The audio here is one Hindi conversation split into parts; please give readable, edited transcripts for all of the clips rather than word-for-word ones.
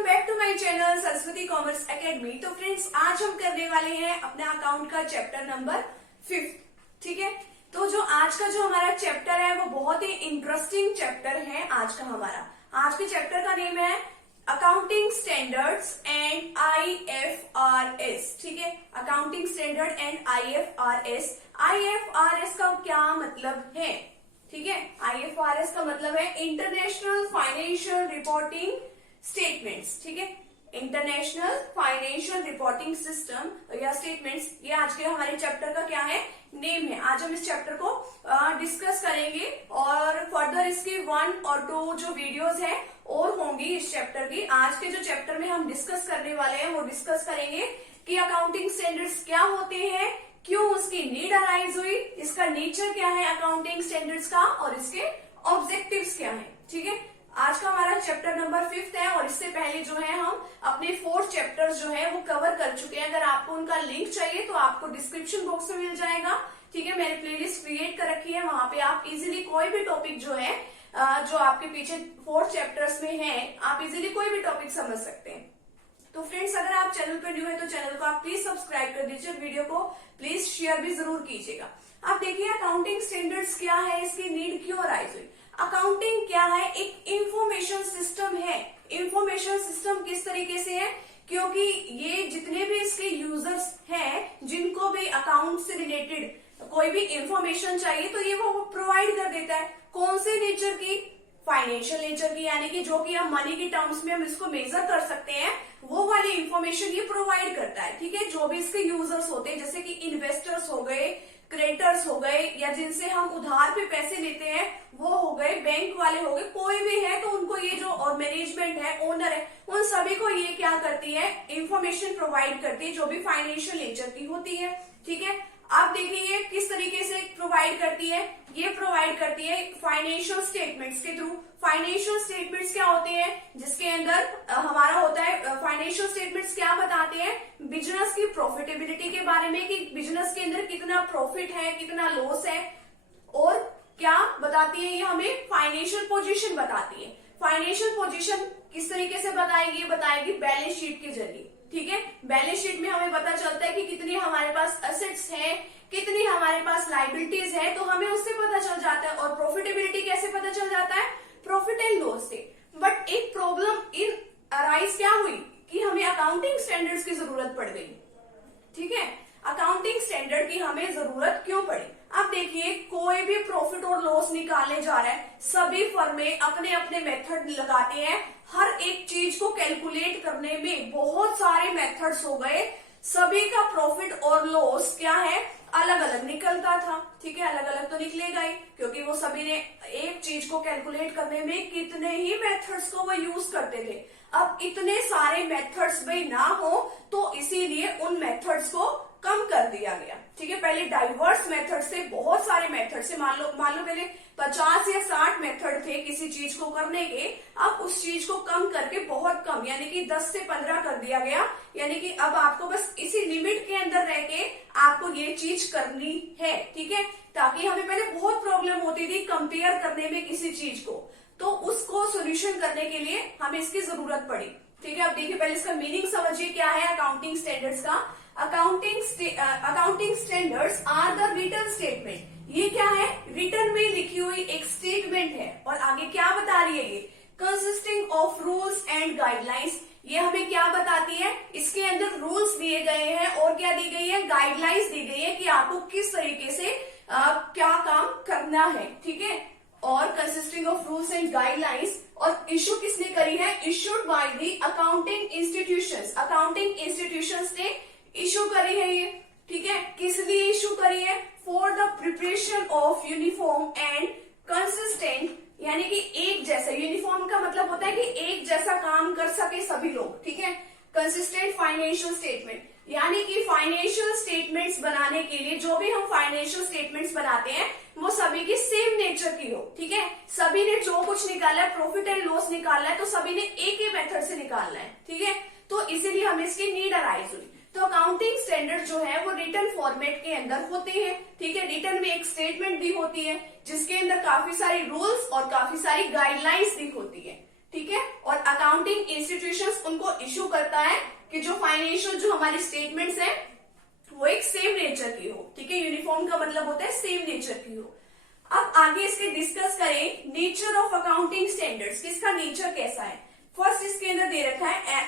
Back to my channel Saraswati commerce academy. तो फ्रेंड्स, आज हम करने वाले हैं अपने अकाउंट का चैप्टर नंबर 5। ठीक है, तो जो आज का जो हमारा चैप्टर है वो बहुत ही इंटरेस्टिंग चैप्टर है। आज के चैप्टर का नेम है अकाउंटिंग स्टैंडर्ड्स एंड IFRS। ठीक है, accounting standard and IFRS। IFRS का क्या मतलब है? ठीक है, IFRS का मतलब है इंटरनेशनल फाइनेंशियल रिपोर्टिंग स्टेटमेंट्स। ठीक है, इंटरनेशनल फाइनेंशियल रिपोर्टिंग सिस्टम या स्टेटमेंट्स, ये आज के हमारे चैप्टर का क्या है, नेम है। आज हम इस चैप्टर को डिस्कस करेंगे और फर्दर इसके 1 और 2 जो वीडियोस है और होंगी इस चैप्टर की। आज के जो चैप्टर में हम डिस्कस करने वाले हैं वो डिस्कस करेंगे कि अकाउंटिंग स्टैंडर्ड्स क्या होते हैं, क्यों उसकी नीड अराइज हुई, इसका नेचर क्या है अकाउंटिंग स्टैंडर्ड्स का और इसके ऑब्जेक्टिव्स क्या है। ठीक है, आज का हमारा चैप्टर नंबर 5 है और इससे पहले जो है हम अपने 4 चैप्टर्स जो है वो कवर कर चुके हैं। अगर आपको उनका लिंक चाहिए तो आपको डिस्क्रिप्शन बॉक्स में मिल जाएगा। ठीक है, मैंने प्लेलिस्ट क्रिएट कर रखी है, वहां पे आप इजीली कोई भी टॉपिक जो है जो आपके पीछे 4 चैप्टर्स में है, आप इजीली कोई भी टॉपिक समझ सकते हैं। तो फ्रेंड्स, अगर आप चैनल पर न्यू है तो चैनल को आप प्लीज सब्सक्राइब कर दीजिए, वीडियो को प्लीज शेयर भी जरूर कीजिएगा। आप देखिए अकाउंटिंग स्टैंडर्ड्स क्या है, इसकी नीड क्यों अराइज हुई। अकाउंटिंग क्या है, एक इंफॉर्मेशन सिस्टम है। इंफॉर्मेशन सिस्टम किस तरीके से है, क्योंकि ये जितने भी इसके यूजर्स हैं, जिनको भी अकाउंट से रिलेटेड कोई भी इंफॉर्मेशन चाहिए तो ये वो प्रोवाइड कर देता है। कौन से नेचर की, फाइनेंशियल नेचर की, यानी कि जो कि हम मनी के टर्म्स में हम इसको मेजर कर सकते हैं, वो वाली इंफॉर्मेशन ये प्रोवाइड करता है। ठीक है, जो भी इसके यूजर्स होते हैं, जैसे कि इन्वेस्टर्स हो गए, क्रेडिटर्स हो गए, या जिनसे हम उधार पे पैसे लेते हैं वो हो गए, बैंक वाले हो गए, कोई भी है तो उनको ये जो और मैनेजमेंट है, ओनर है, उन सभी को ये क्या करती है, इंफॉर्मेशन प्रोवाइड करती है जो भी फाइनेंशियल नेचर की होती है। ठीक है, आप देखिए किस तरीके से प्रोवाइड करती है, ये प्रोवाइड करती है फाइनेंशियल स्टेटमेंट्स के थ्रू। फाइनेंशियल स्टेटमेंट्स क्या होते हैं, जिसके अंदर हमारा होता है, फाइनेंशियल स्टेटमेंट्स क्या बताते हैं, बिजनेस की प्रॉफिटेबिलिटी के बारे में, कि बिजनेस के अंदर कितना प्रॉफिट है, कितना लॉस है, और क्या बताती है ये हमें, फाइनेंशियल पोजीशन बताती है। फाइनेंशियल पोजीशन किस तरीके से बताएगी बैलेंस शीट के जरिए। ठीक है, बैलेंस शीट में हमें पता चलता है कि कितनी हमारे पास एसेट्स हैं, कितनी हमारे पास लाइबिलिटीज है, तो हमें उससे पता चल जाता है। और प्रॉफिटेबिलिटी कैसे पता चल जाता है, प्रॉफिट एंड लॉस से। बट एक प्रॉब्लम इन अराइज क्या हुई कि हमें अकाउंटिंग स्टैंडर्ड्स की जरूरत पड़ गई। ठीक है, अकाउंटिंग स्टैंडर्ड की हमें जरूरत क्यों पड़ी। अब देखिए, कोई भी प्रॉफिट और लॉस निकालने जा रहा है, सभी फर्में अपने अपने मेथड लगाते हैं। हर एक चीज को कैलकुलेट करने में बहुत सारे मेथड्स हो गए, सभी का प्रॉफिट और लॉस क्या है, अलग अलग निकलता था। ठीक है, अलग अलग तो निकलेगा ही, क्योंकि वो सभी ने एक चीज को कैलकुलेट करने में कितने ही मेथड्स को वो यूज करते थे। अब इतने सारे मेथड्स भी ना हो तो इसीलिए उन मेथड्स को कम कर दिया गया। ठीक है, पहले डाइवर्स मेथड से, बहुत सारे मेथड से, मान लो पहले 50 या 60 मेथड थे किसी चीज को करने के, अब उस चीज को कम करके बहुत कम, यानी कि 10 से 15 कर दिया गया। यानी कि अब आपको बस इसी लिमिट के अंदर रह के आपको ये चीज करनी है। ठीक है, ताकि हमें पहले बहुत प्रॉब्लम होती थी कंपेयर करने में किसी चीज को, तो उसको सोल्यूशन करने के लिए हमें इसकी जरूरत पड़ी। ठीक है, अब देखिए पहले इसका मीनिंग समझिए क्या है अकाउंटिंग स्टैंडर्ड्स का। Accounting standards are the written statement. ये क्या है, रिटन में लिखी हुई एक स्टेटमेंट है। और आगे क्या बता रही है ये, consisting of rules and guidelines. ये हमें क्या बताती है, इसके अंदर रूल्स दिए गए हैं और क्या दी गई है, गाइडलाइंस दी गई है कि आपको किस तरीके से क्या काम करना है। ठीक है, और consisting of rules and guidelines, और इशू किसने करी है, issued by the accounting institutions. Accounting institutions ने इशू करी है ये। ठीक है, किस लिए इशू करी है, for the preparation of uniform and consistent, यानी कि एक जैसा, यूनिफॉर्म का मतलब होता है कि एक जैसा काम कर सके सभी लोग। ठीक है, कंसिस्टेंट फाइनेंशियल स्टेटमेंट, यानी कि फाइनेंशियल स्टेटमेंट्स बनाने के लिए जो भी हम फाइनेंशियल स्टेटमेंट्स बनाते हैं वो सभी की सेम नेचर की हो। ठीक है, सभी ने जो कुछ निकाला है, प्रॉफिट एंड लॉस निकालना है, तो सभी ने एक ही मेथड से निकालना है। ठीक है, तो इसीलिए हमें इसकी नीड अराइज हुई। तो अकाउंटिंग स्टैंडर्ड जो है वो रिटन फॉर्मेट के अंदर होते हैं। ठीक है, रिटन में एक स्टेटमेंट भी होती है जिसके अंदर काफी सारी रूल्स और काफी सारी गाइडलाइंस दी होती है, ठीक है। और अकाउंटिंग इंस्टीट्यूशंस उनको इश्यू करता है कि जो फाइनेंशियल जो हमारी स्टेटमेंट्स हैं वो एक सेम नेचर की हो, ठीक है। यूनिफॉर्म का मतलब होता है सेम नेचर की हो। अब आगे इसके डिस्कस करें नेचर ऑफ अकाउंटिंग स्टैंडर्ड्स, किसका नेचर कैसा है। फर्स्ट इसके अंदर दे रखा है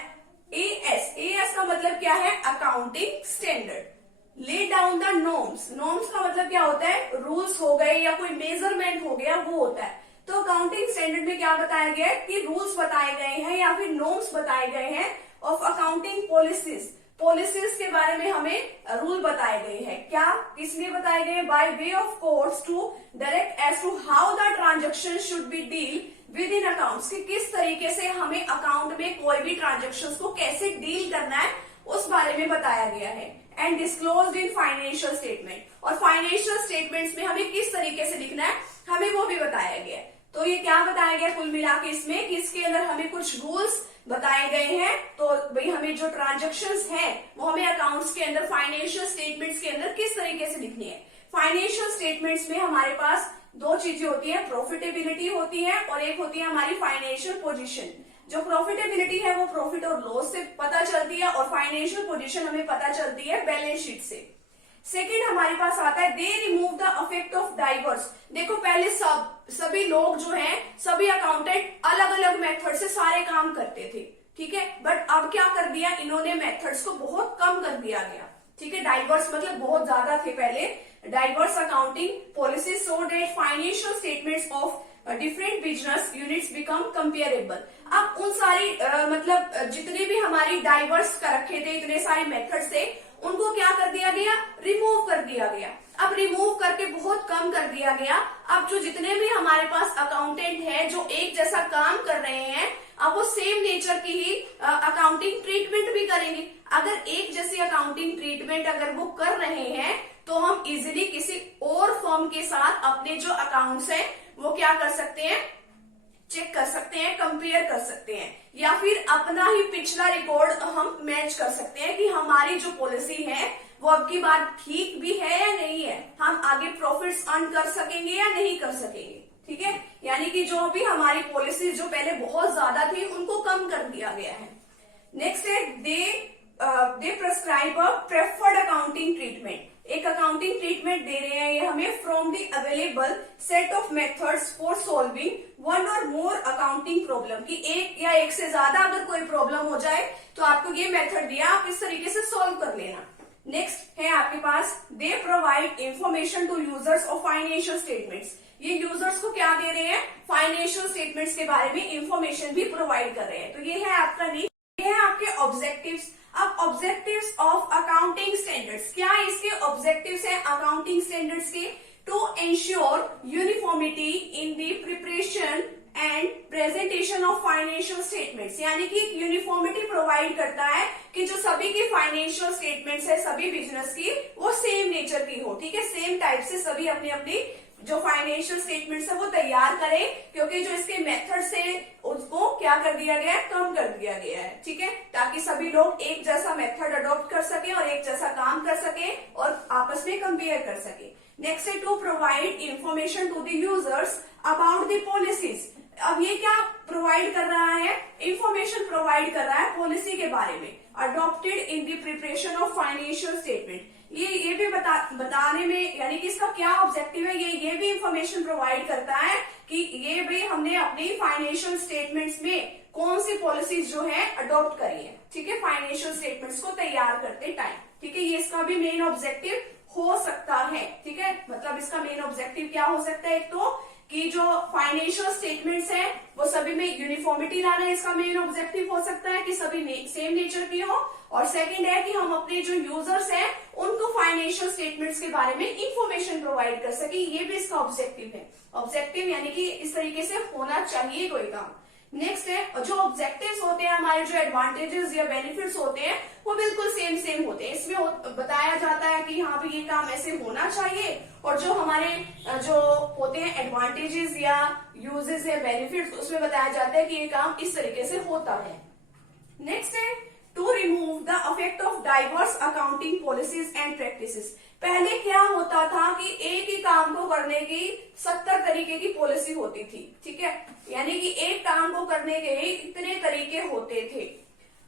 एएस। एएस का मतलब क्या है, accounting standard. Lay down the norms. Norms का मतलब क्या होता है, रूल्स हो गए या कोई मेजरमेंट हो गया, वो होता है। तो अकाउंटिंग स्टैंडर्ड में क्या बताया गया है कि रूल्स बताए गए हैं या फिर नॉर्म्स बताए गए हैं ऑफ अकाउंटिंग पॉलिसीज। पॉलिसीज के बारे में हमें रूल बताए गए हैं। क्या किस लिए बताए गए, by way of course to direct as to how the transaction should be deal with in accounts, कि किस तरीके से हमें अकाउंट में कोई भी ट्रांजेक्शन्स को कैसे डील करना है उस बारे में बताया गया है। And disclosed in financial statement, और फाइनेंशियल स्टेटमेंट्स में हमें किस तरीके से लिखना है हमें वो भी बताया गया है। तो ये क्या बताया गया कुल मिला के इसमें कि इसके अंदर हमें कुछ रूल्स बताए गए हैं। तो भाई हमें जो ट्रांजेक्शन्स हैं वो हमें अकाउंट्स के अंदर फाइनेंशियल स्टेटमेंट्स के अंदर किस तरीके से लिखनी है। फाइनेंशियल स्टेटमेंट्स में हमारे पास दो चीजें होती है, प्रॉफिटेबिलिटी होती है और एक होती है हमारी फाइनेंशियल पोजीशन। जो प्रॉफिटेबिलिटी है वो प्रॉफिट और लॉस से पता चलती है और फाइनेंशियल पोजीशन हमें पता चलती है बैलेंस शीट से। सेकेंड हमारे पास आता है they remove the effect of diverse. देखो पहले सभी लोग जो हैं, सभी अकाउंटेंट अलग अलग मेथड से सारे काम करते थे, ठीक है। बट अब क्या कर दिया इन्होंने, मेथड्स को बहुत कम कर दिया गया, ठीक है। डाइवर्स मतलब बहुत ज्यादा थे पहले। Diverse accounting policy so that financial statements of different business units become comparable. अब उन सारी मतलब जितने भी हमारी डाइवर्स कर रखे थे, इतने सारे मेथड्स थे, उनको क्या कर दिया गया, रिमूव कर दिया गया। अब रिमूव करके बहुत कम कर दिया गया। अब जो जितने भी हमारे पास अकाउंटेंट है जो एक जैसा काम कर रहे हैं, अब वो सेम नेचर की ही अकाउंटिंग ट्रीटमेंट भी करेंगे। अगर एक जैसी अकाउंटिंग ट्रीटमेंट अगर वो कर रहे हैं तो हम इजिली किसी और फर्म के साथ अपने जो अकाउंट्स हैं वो क्या कर सकते हैं, चेक कर सकते हैं, कंपेयर कर सकते हैं, या फिर अपना ही पिछला रिकॉर्ड हम मैच कर सकते हैं कि हमारी जो पॉलिसी है वो अब की बार ठीक भी है या नहीं है, हम आगे प्रॉफिट्स अर्न कर सकेंगे या नहीं कर सकेंगे, ठीक है। यानी कि जो भी हमारी पॉलिसी जो पहले बहुत ज्यादा थी उनको कम कर दिया गया है। नेक्स्ट है they prescribe a preferred accounting treatment. एक अकाउंटिंग ट्रीटमेंट दे रहे हैं ये हमें from the available set of methods for solving one or more accounting problem, कि एक या एक से ज्यादा अगर कोई प्रॉब्लम हो जाए तो आपको ये मेथड दिया, आप इस तरीके से सॉल्व कर लेना। नेक्स्ट है आपके पास they provide information to users of financial statements. ये यूजर्स को क्या दे रहे हैं, फाइनेंशियल स्टेटमेंट्स के बारे में इंफॉर्मेशन भी प्रोवाइड कर रहे हैं। तो ये है आपका ये है आपके ऑब्जेक्टिव्स। अब ऑब्जेक्टिव्स ऑफ अकाउंटिंग स्टैंडर्ड्स, क्या इसके ऑब्जेक्टिव्स हैं अकाउंटिंग स्टैंडर्ड्स के, to ensure uniformity in the preparation and presentation of financial statements, यानी कि यूनिफॉर्मिटी प्रोवाइड करता है कि जो सभी की फाइनेंशियल स्टेटमेंट्स है सभी बिजनेस की वो सेम नेचर की हो, ठीक है। सेम टाइप से सभी अपनी अपनी जो फाइनेंशियल स्टेटमेंट्स है वो तैयार करें, क्योंकि जो इसके मेथड से उसको क्या कर दिया गया है, कम कर दिया गया है, ठीक है, ताकि सभी लोग एक जैसा मेथड अडॉप्ट कर सके और एक जैसा काम कर सके और आपस में कंपेयर कर सके। नेक्स्ट है to provide information to the users about the policies. अब ये क्या प्रोवाइड कर रहा है, इंफॉर्मेशन प्रोवाइड कर रहा है पॉलिसी के बारे में, adopted in the preparation of financial statement. ये भी बताने में, यानी कि इसका क्या ऑब्जेक्टिव है, ये भी इंफॉर्मेशन प्रोवाइड करता है कि ये भी हमने अपनी फाइनेंशियल स्टेटमेंट्स में कौन सी पॉलिसीज जो है अडॉप्ट करी है, ठीक है, फाइनेंशियल स्टेटमेंट्स को तैयार करते टाइम, ठीक है। ये इसका भी मेन ऑब्जेक्टिव हो सकता है, ठीक है। मतलब इसका मेन ऑब्जेक्टिव क्या हो सकता है, एक तो कि जो फाइनेंशियल स्टेटमेंट्स हैं वो सभी में यूनिफॉर्मिटी लाना इसका मेन ऑब्जेक्टिव हो सकता है कि सभी सेम नेचर की हो, और सेकंड है कि हम अपने जो यूजर्स हैं उनको फाइनेंशियल स्टेटमेंट्स के बारे में इंफॉर्मेशन प्रोवाइड कर सके, ये भी इसका ऑब्जेक्टिव है। ऑब्जेक्टिव यानी कि इस तरीके से होना चाहिए कोई काम। नेक्स्ट है जो ऑब्जेक्टिव्स होते हैं हमारे, जो एडवांटेजेस या बेनिफिट्स होते हैं वो बिल्कुल सेम होते हैं। इसमें बताया जाता है कि हाँ भी ये काम ऐसे होना चाहिए, और जो हमारे जो होते हैं एडवांटेजेस या यूजेस या बेनिफिट्स उसमें बताया जाता है कि ये काम इस तरीके से होता है। नेक्स्ट है to remove the effect of diverse accounting policies and practices. पहले क्या होता था कि एक ही काम को करने की 70 तरीके की पॉलिसी होती थी, ठीक है, यानी कि एक काम को करने के इतने तरीके होते थे।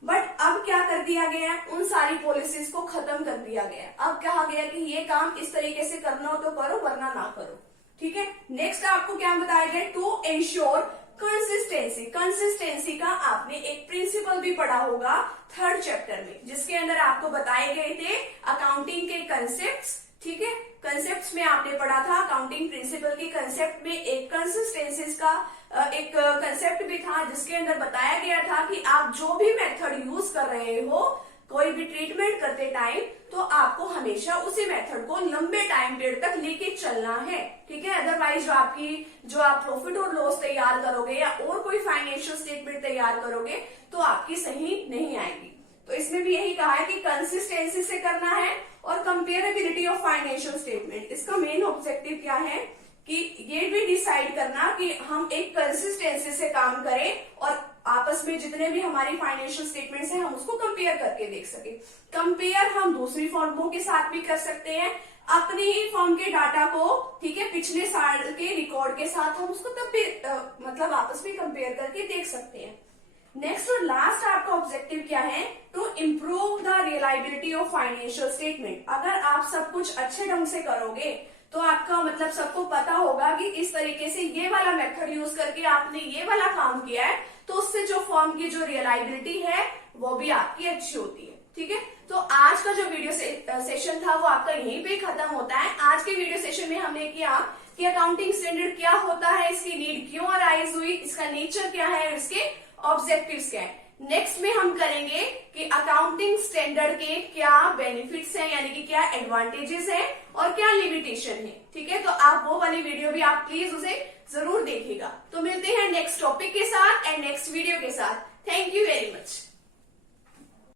बट अब क्या कर दिया गया है, उन सारी पॉलिसीज को खत्म कर दिया गया है। अब कहा गया कि ये काम इस तरीके से करना हो तो करो, वरना ना करो, ठीक है। नेक्स्ट आपको क्या बताया गया, टू एंश्योर कंसिस्टेंसी। कंसिस्टेंसी का आपने एक प्रिंसिपल भी पढ़ा होगा 3rd चैप्टर में, जिसके अंदर आपको बताए गए थे अकाउंटिंग के कंसेप्ट्स, ठीक है। कंसेप्ट्स में आपने पढ़ा था अकाउंटिंग प्रिंसिपल के कंसेप्ट में एक कंसिस्टेंसीज का एक कंसेप्ट भी था, जिसके अंदर बताया गया था कि आप जो भी मेथड यूज कर रहे हो कोई भी ट्रीटमेंट करते टाइम, तो आपको हमेशा उसी मेथड को लंबे टाइम पीरियड तक लेके चलना है, ठीक है। अदरवाइज जो आप प्रॉफिट और लॉस तैयार करोगे या और कोई फाइनेंशियल स्टेटमेंट तैयार करोगे तो आपकी सही नहीं आएगी। तो इसमें भी यही कहा है कि कंसिस्टेंसी से करना है और कंपेरेबिलिटी ऑफ फाइनेंशियल स्टेटमेंट। इसका मेन ऑब्जेक्टिव क्या है कि ये भी डिसाइड करना कि हम एक कंसिस्टेंसी से काम करें और आपस में जितने भी हमारी फाइनेंशियल स्टेटमेंट्स हैं हम उसको कंपेयर करके देख सके। कंपेयर हम दूसरी फर्मों के साथ भी कर सकते हैं, अपनी ही फर्म के डाटा को, ठीक है, पिछले साल के रिकॉर्ड के साथ हम उसको तब भी मतलब आपस में कंपेयर करके देख सकते हैं। नेक्स्ट और लास्ट आपका ऑब्जेक्टिव क्या है, to improve the reliability of financial statement. अगर आप सब कुछ अच्छे ढंग से करोगे तो आपका मतलब सबको पता होगा कि इस तरीके से ये वाला मेथड यूज करके आपने ये वाला काम किया है, तो उससे जो फर्म की जो रिलायबिलिटी है वो भी आपकी अच्छी होती है, ठीक है। तो आज का जो वीडियो सेशन था वो आपका यहीं पे खत्म होता है। आज के वीडियो सेशन में हमने किया कि अकाउंटिंग स्टैंडर्ड क्या होता है, इसकी नीड क्यों अराइज हुई, इसका नेचर क्या है, इसके ऑब्जेक्टिव्स क्या है। नेक्स्ट में हम करेंगे कि अकाउंटिंग स्टैंडर्ड के क्या बेनिफिट्स हैं, यानी कि क्या एडवांटेजेस हैं और क्या लिमिटेशन है, ठीक है। तो आप वो वाली वीडियो भी आप प्लीज उसे जरूर देखिएगा। तो मिलते हैं नेक्स्ट टॉपिक के साथ एंड नेक्स्ट वीडियो के साथ। Thank you very much.